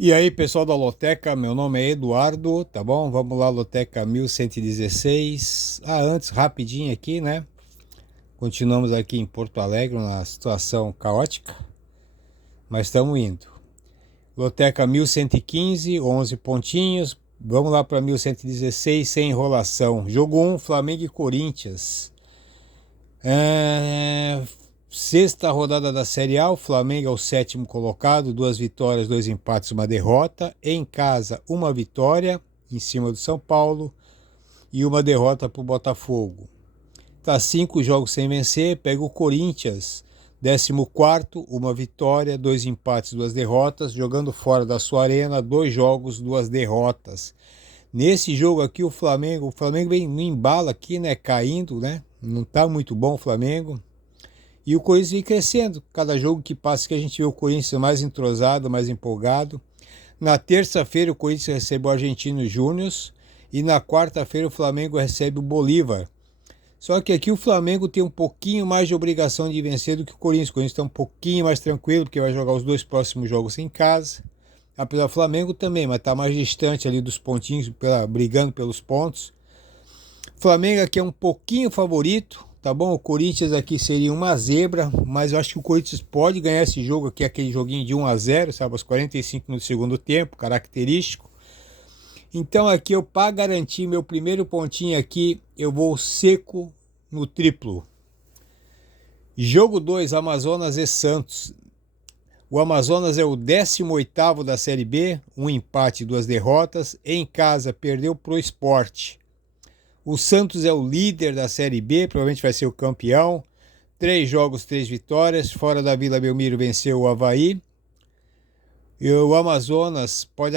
E aí, pessoal da Loteca, meu nome é Eduardo, tá bom? Vamos lá, Loteca 1116. Antes, rapidinho aqui, né? Continuamos aqui em Porto Alegre, na situação caótica, mas estamos indo. Loteca 1115, 11 pontinhos. Vamos lá para 1116, sem enrolação. Jogo 1, Flamengo e Corinthians. Sexta rodada da Série A, o Flamengo é o sétimo colocado, 2 vitórias, 2 empates, 1 derrota. Em casa, 1 vitória em cima do São Paulo e 1 derrota para o Botafogo. Tá 5 jogos sem vencer, pega o Corinthians, 14º, 1 vitória, 2 empates, 2 derrotas, jogando fora da sua arena, 2 jogos, 2 derrotas. Nesse jogo aqui, o Flamengo vem no embalo aqui, né, caindo, né, não tá muito bom o Flamengo. E o Corinthians vem crescendo. Cada jogo que passa que a gente vê o Corinthians mais entrosado, mais empolgado. Na terça-feira o Corinthians recebe o Argentino Júnior e na quarta-feira o Flamengo recebe o Bolívar. Só que aqui o Flamengo tem um pouquinho mais de obrigação de vencer do que o Corinthians. O Corinthians está um pouquinho mais tranquilo porque vai jogar os 2 próximos jogos em casa. Apesar do Flamengo também, mas está mais distante ali dos pontinhos, brigando pelos pontos. O Flamengo aqui é um pouquinho favorito, tá bom? O Corinthians aqui seria uma zebra, mas eu acho que o Corinthians pode ganhar esse jogo aqui, aquele joguinho de 1-0, sabe? Aos 45 no segundo tempo, característico. Então aqui eu, para garantir meu primeiro pontinho aqui, eu vou seco no triplo. Jogo 2, Amazonas e Santos. O Amazonas é o 18º da Série B, 1 empate, 2 derrotas. Em casa, perdeu pro Sport. O Santos é o líder da Série B, provavelmente vai ser o campeão. 3 jogos, 3 vitórias. Fora da Vila Belmiro venceu o Avaí. E o Amazonas pode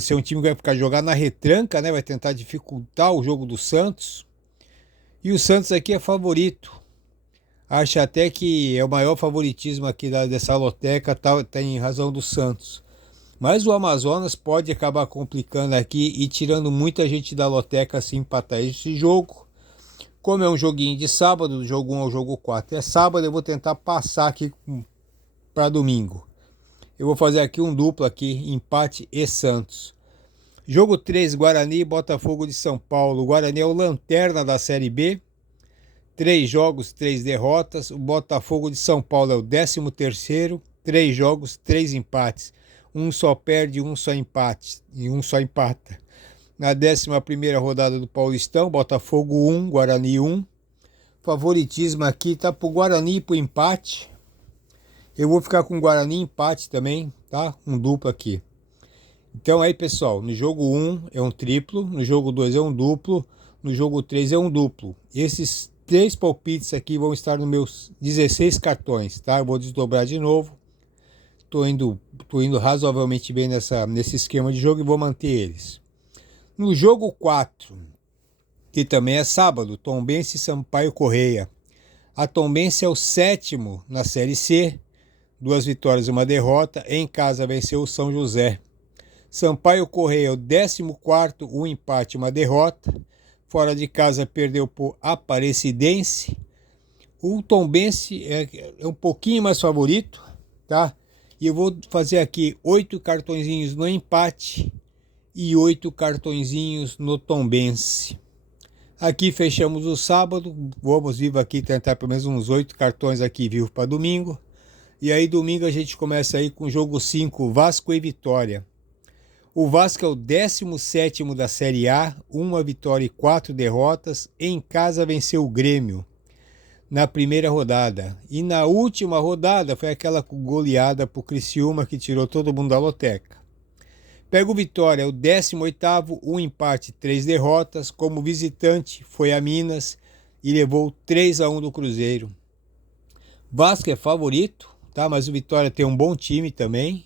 ser um time que vai ficar jogar na retranca, né? Vai tentar dificultar o jogo do Santos. E o Santos aqui é favorito. Acho até que é o maior favoritismo aqui dessa loteca, tem razão do Santos. Mas o Amazonas pode acabar complicando aqui e tirando muita gente da loteca se empatar esse jogo. Como é um joguinho de sábado, do jogo 1 ao jogo 4 é sábado, eu vou tentar passar aqui para domingo. Eu vou fazer aqui um duplo aqui, empate e Santos. Jogo 3, Guarani e Botafogo de São Paulo. O Guarani é o lanterna da Série B. 3 jogos, 3 derrotas. O Botafogo de São Paulo é o 13º. 3 jogos, 3 empates. Um só perde, um só empate e um só empata. Na 11ª rodada do Paulistão, Botafogo 1, Guarani 1. Favoritismo aqui tá pro Guarani e pro empate. Eu vou ficar com o Guarani empate também, tá? Um duplo aqui. Então aí, pessoal, no jogo 1 é um triplo, no jogo 2 é um duplo, no jogo 3 é um duplo. Esses 3 palpites aqui vão estar nos meus 16 cartões, tá? Eu vou desdobrar de novo. Tô indo razoavelmente bem nesse esquema de jogo e vou manter eles. No jogo 4, que também é sábado, Tombense e Sampaio Correia. A Tombense é o 7º na Série C, 2 vitórias e 1 derrota. Em casa venceu o São José. Sampaio Correia é o 14º, 1 empate e 1 derrota. Fora de casa perdeu por Aparecidense. O Tombense é um pouquinho mais favorito, tá? E eu vou fazer aqui 8 cartõezinhos no empate e 8 cartõezinhos no Tombense. Aqui fechamos o sábado, vamos vivo aqui tentar pelo menos uns 8 cartões aqui vivo para domingo. E aí domingo a gente começa aí com o jogo 5, Vasco e Vitória. O Vasco é o 17º da Série A, 1 vitória e 4 derrotas. Em casa venceu o Grêmio na primeira rodada. E na última rodada foi aquela goleada pro Criciúma que tirou todo mundo da loteca. Pega o Vitória, o 18º, 1 empate, 3 derrotas. Como visitante foi a Minas e levou 3-1 do Cruzeiro. Vasco é favorito, tá? Mas o Vitória tem um bom time também.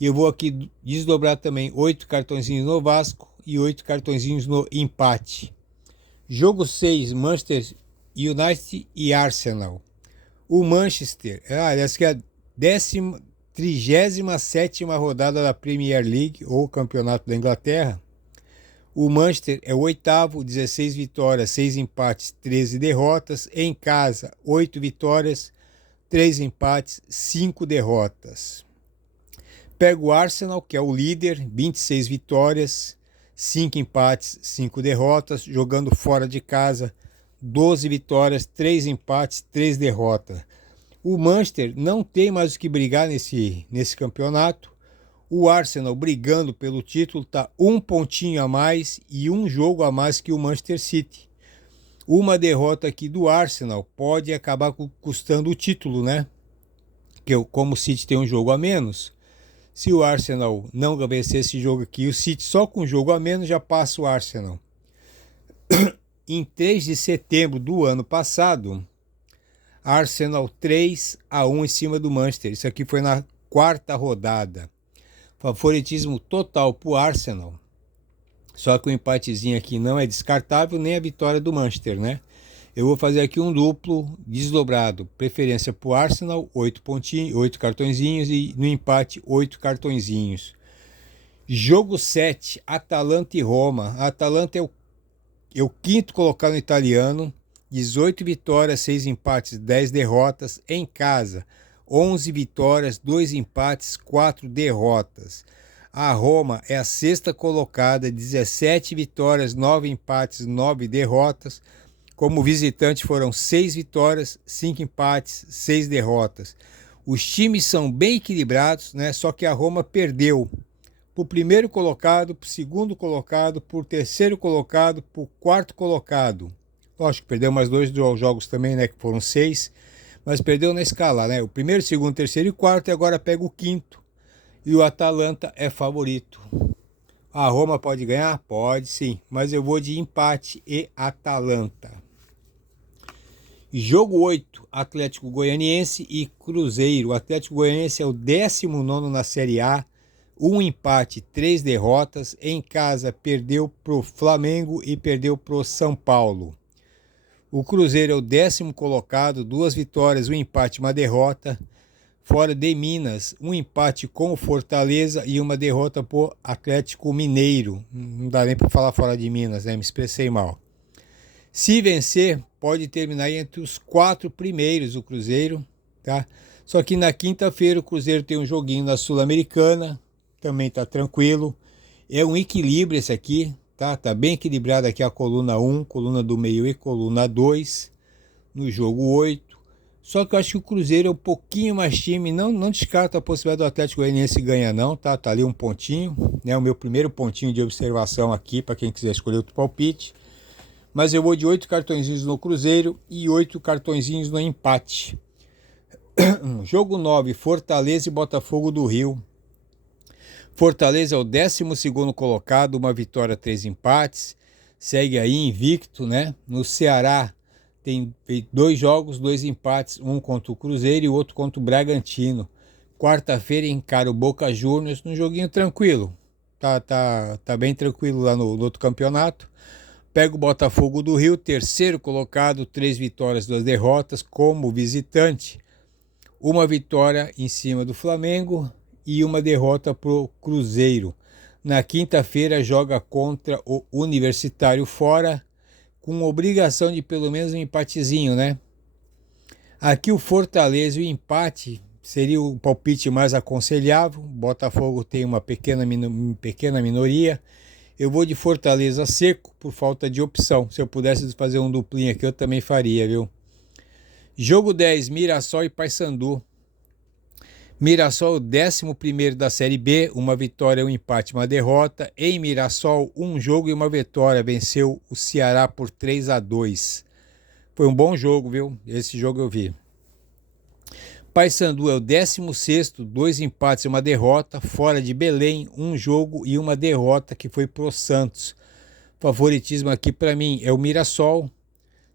E eu vou aqui desdobrar também 8 cartõezinhos no Vasco e 8 cartõezinhos no empate. Jogo 6, Manchester United e Arsenal. O Manchester, essa que é a 37ª rodada da Premier League, ou Campeonato da Inglaterra. O Manchester é o 8º, 16 vitórias, 6 empates, 13 derrotas. Em casa, 8 vitórias, 3 empates, 5 derrotas. Pega o Arsenal, que é o líder, 26 vitórias, 5 empates, 5 derrotas, jogando fora de casa, 12 vitórias, 3 empates, 3 derrotas. O Manchester não tem mais o que brigar nesse campeonato. O Arsenal, brigando pelo título, está um pontinho a mais e um jogo a mais que o Manchester City. Uma derrota aqui do Arsenal pode acabar custando o título, né? Que como o City tem um jogo a menos, se o Arsenal não vencer esse jogo aqui, o City só com um jogo a menos já passa o Arsenal. Em 3 de setembro do ano passado, Arsenal 3-1 em cima do Manchester. Isso aqui foi na 4ª rodada. Favoritismo total para o Arsenal. Só que o empatezinho aqui não é descartável, nem a vitória do Manchester, né? Eu vou fazer aqui um duplo desdobrado. Preferência para o Arsenal, 8 pontinhos, 8 cartõezinhos e no empate 8 cartõezinhos. Jogo 7, Atalanta e Roma. A Atalanta é o 5º colocado no italiano, 18 vitórias, 6 empates, 10 derrotas em casa. 11 vitórias, 2 empates, 4 derrotas. A Roma é a 6ª colocada, 17 vitórias, 9 empates, 9 derrotas. Como visitante foram 6 vitórias, 5 empates, 6 derrotas. Os times são bem equilibrados, né? Só que a Roma perdeu para o 1º colocado, para o 2º colocado, para o 3º colocado, para o 4º colocado. Lógico, perdeu mais 2 jogos também, né? Que foram 6, mas perdeu na escala, né? O 1º, 2º, 3º e 4º, e agora pega o 5º. E o Atalanta é favorito. A Roma pode ganhar? Pode sim, mas eu vou de empate e Atalanta. Jogo 8, Atlético Goianiense e Cruzeiro. O Atlético Goianiense é o 19º na Série A, 1 empate, 3 derrotas. Em casa perdeu pro Flamengo e perdeu pro São Paulo. O Cruzeiro é o 10º colocado, 2 vitórias, 1 empate, 1 derrota. Fora de Minas, 1 empate com o Fortaleza e 1 derrota por Atlético Mineiro. Não dá nem para falar fora de Minas, né? Me expressei mal. Se vencer, pode terminar entre os 4 primeiros o Cruzeiro, tá? Só que na quinta-feira o Cruzeiro tem um joguinho na Sul-Americana, também tá tranquilo. É um equilíbrio esse aqui, tá? Tá bem equilibrado aqui a coluna 1, coluna do meio e coluna 2 no jogo 8. Só que eu acho que o Cruzeiro é um pouquinho mais time, não descarta a possibilidade do Atlético Goianiense ganhar não, tá? Tá ali um pontinho, né? O meu primeiro pontinho de observação aqui, para quem quiser escolher outro palpite. Mas eu vou de 8 cartõezinhos no Cruzeiro e 8 cartõezinhos no empate. Jogo 9, Fortaleza e Botafogo do Rio. Fortaleza é o 12º colocado, 1 vitória, 3 empates. Segue aí invicto, né? No Ceará tem 2 jogos, 2 empates, um contra o Cruzeiro e o outro contra o Bragantino. Quarta-feira encara o Boca Juniors num joguinho tranquilo. Tá bem tranquilo lá no outro campeonato. Pega o Botafogo do Rio, 3º colocado, 3 vitórias, 2 derrotas, como visitante. 1 vitória em cima do Flamengo e 1 derrota para o Cruzeiro. Na quinta-feira joga contra o Universitário fora, com obrigação de pelo menos um empatezinho, né? Aqui o Fortaleza, o empate seria o palpite mais aconselhável. O Botafogo tem uma pequena minoria. Eu vou de Fortaleza seco por falta de opção. Se eu pudesse fazer um duplinho aqui, eu também faria, viu? Jogo 10, Mirassol e Paysandu. Mirassol, 11º da Série B, 1 vitória, 1 empate, 1 derrota. Em Mirassol, 1 jogo e 1 vitória. Venceu o Ceará por 3-2. Foi um bom jogo, viu? Esse jogo eu vi. Paysandu é o 16º, 2 empates e 1 derrota. Fora de Belém, 1 jogo e 1 derrota, que foi pro Santos. Favoritismo aqui para mim é o Mirassol.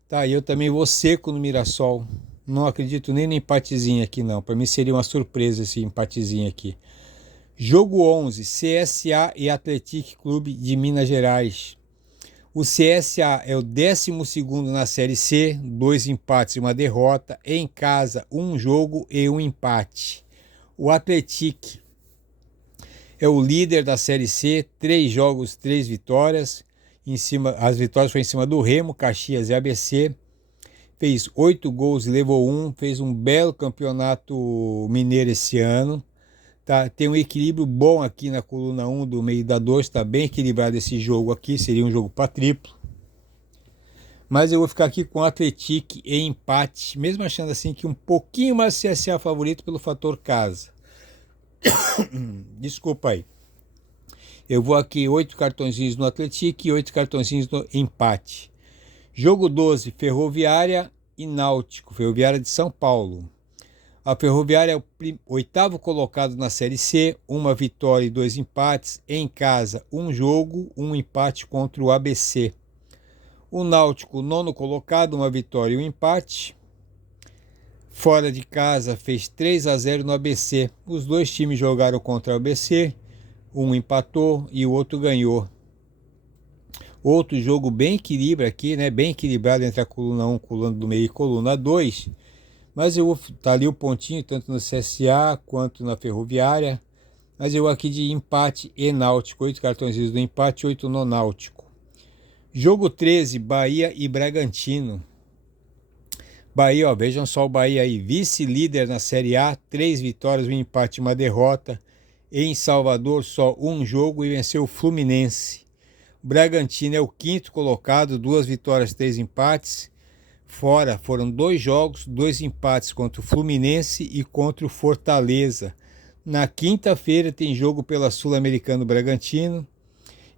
Tá, eu também vou seco no Mirassol. Não acredito nem no empatezinho aqui não. Para mim seria uma surpresa esse empatezinho aqui. Jogo 11, CSA e Atlético Clube de Minas Gerais. O CSA é o 12º na Série C, 2 empates e 1 derrota. Em casa, 1 jogo e 1 empate. O Atlético é o líder da Série C, 3 jogos, 3 vitórias. As vitórias foram em cima do Remo, Caxias e ABC. Fez 8 gols e levou 1, fez um belo campeonato mineiro esse ano. Tem um equilíbrio bom aqui na coluna 1 do meio da 2, está bem equilibrado esse jogo aqui, seria um jogo para triplo. Mas eu vou ficar aqui com o Atlético em empate, mesmo achando assim que um pouquinho mais CSA favorito pelo fator casa. Desculpa aí. Eu vou aqui 8 cartõezinhos no Atlético e 8 cartõezinhos no empate. Jogo 12, Ferroviária e Náutico, Ferroviária de São Paulo. A Ferroviária é o oitavo colocado na Série C, uma vitória e 2 empates. Em casa, um jogo, um empate contra o ABC. O Náutico, nono colocado, uma vitória e um empate. Fora de casa, fez 3-0 no ABC. Os dois times jogaram contra o ABC. Um empatou e o outro ganhou. Outro jogo bem equilibrado aqui, né? Bem equilibrado entre a coluna 1, coluna do meio e coluna 2. Mas eu vou tá ali o pontinho, tanto no CSA quanto na Ferroviária. Mas eu aqui de empate e Náutico. 8 cartões do empate, 8 no Náutico. Jogo 13, Bahia e Bragantino. Bahia, ó, vejam só o Bahia aí, vice-líder na Série A, 3 vitórias, um empate e uma derrota. Em Salvador, só um jogo e venceu o Fluminense. O Bragantino é o quinto colocado, 2 vitórias, 3 empates. Fora foram 2 jogos, 2 empates contra o Fluminense e contra o Fortaleza. Na quinta-feira tem jogo pela Sul-Americana do Bragantino.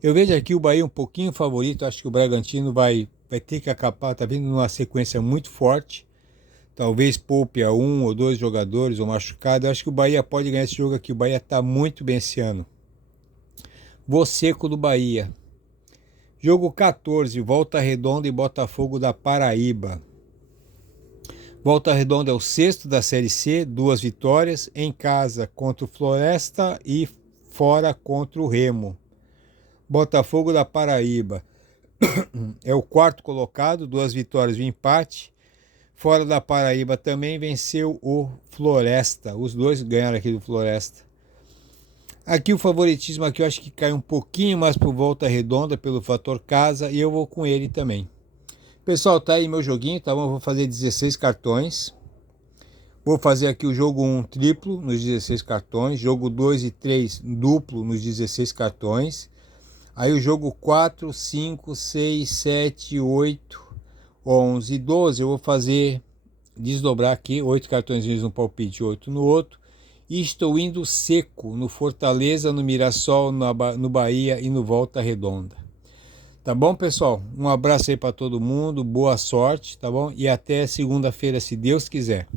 Eu vejo aqui o Bahia um pouquinho favorito, acho que o Bragantino vai ter que acabar, tá vindo numa sequência muito forte. Talvez poupe a 1 ou 2 jogadores ou machucado. Eu acho que o Bahia pode ganhar esse jogo aqui. O Bahia está muito bem esse ano. Vou seco do Bahia. Jogo 14, Volta Redonda e Botafogo da Paraíba. Volta Redonda é o sexto da Série C, 2 vitórias. Em casa contra o Floresta e fora contra o Remo. Botafogo da Paraíba é o quarto colocado, 2 vitórias e um empate. Fora da Paraíba também venceu o Floresta. Os dois ganharam aqui do Floresta. Aqui o favoritismo aqui eu acho que cai um pouquinho mais por Volta Redonda pelo fator casa e eu vou com ele também. Pessoal, tá aí meu joguinho, tá bom? Eu vou fazer 16 cartões. Vou fazer aqui o jogo 1 triplo nos 16 cartões, jogo 2 e 3 duplo nos 16 cartões. Aí o jogo 4, 5, 6, 7, 8, 11 e 12, eu vou fazer, desdobrar aqui, 8 cartõezinhos no palpite, 8 no outro. E estou indo seco no Fortaleza, no Mirassol, no Bahia e no Volta Redonda. Tá bom, pessoal? Um abraço aí para todo mundo, boa sorte, tá bom? E até segunda-feira, se Deus quiser.